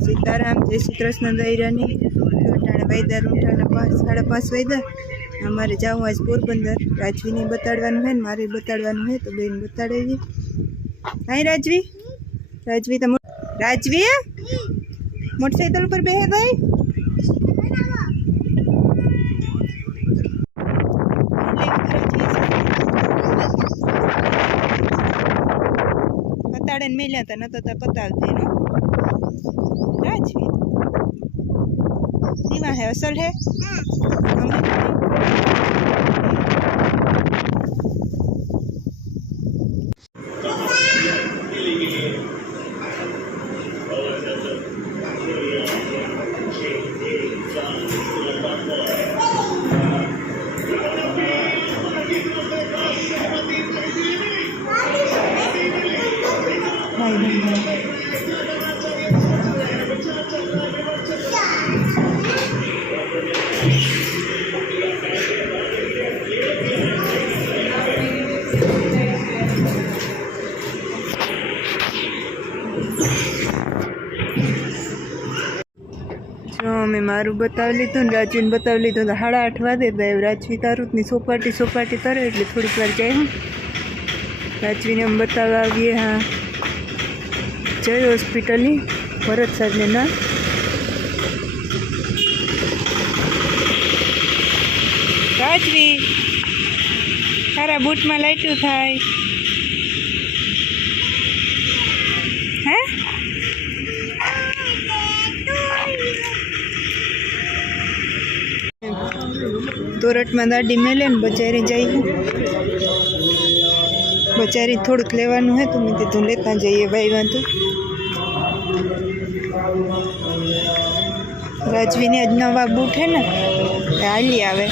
सीताराम जय श्री कृष्ण दईरानी अटाणे वैदर उठाने 5:30 वैदर अमारे जाऊँ आज पोरबंदर राजवी ने बताड़वानुं है मारे बताड़वानुं है तो बेन बताड़ेगी। हाय राजवी राजवी तो राजवी मोटरसाइकिल पर बेहे भाई बताड़े मिल्या था न तो पतालते ना राजवी नीवा है असल है मैं मारू बतावी लीधुं ने राजवी ने बतावी लीधुं तो 8:30 वागे तो राजवी तारूतनी सोपाटी तरे एटले थोड़ीक वार जाए हूँ राजवी ने हम बतावा आवीए। हाँ जय हॉस्पिटल भरत साहब ने ना राजवी तारा बूट में लाइटू थाय हैं तोरट में दाडी मेले ने बचारी जाइए बचारी थोड़क लेवानुं है तो मैं कीधुं लेता जाइए भाई वांधो। राजवी ने आज नवा बूट है ना हाली आवे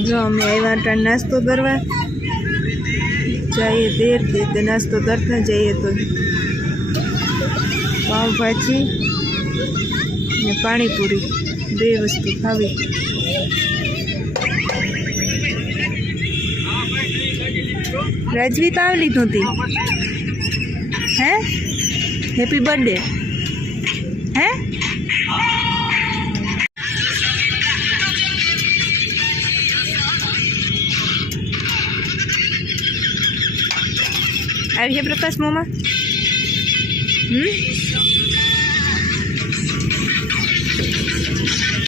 जो अमे आव्या नास्तो करवा जाइए देर थी तो नास्तो करता जाइए तो पाव भाजी ने पाणीपुरी 2 वस्तु खावी। राजवी ताव लीधुं थी हैं हैप्पी बर्थडे हैं આવી છે પ્રકાશ મોમાં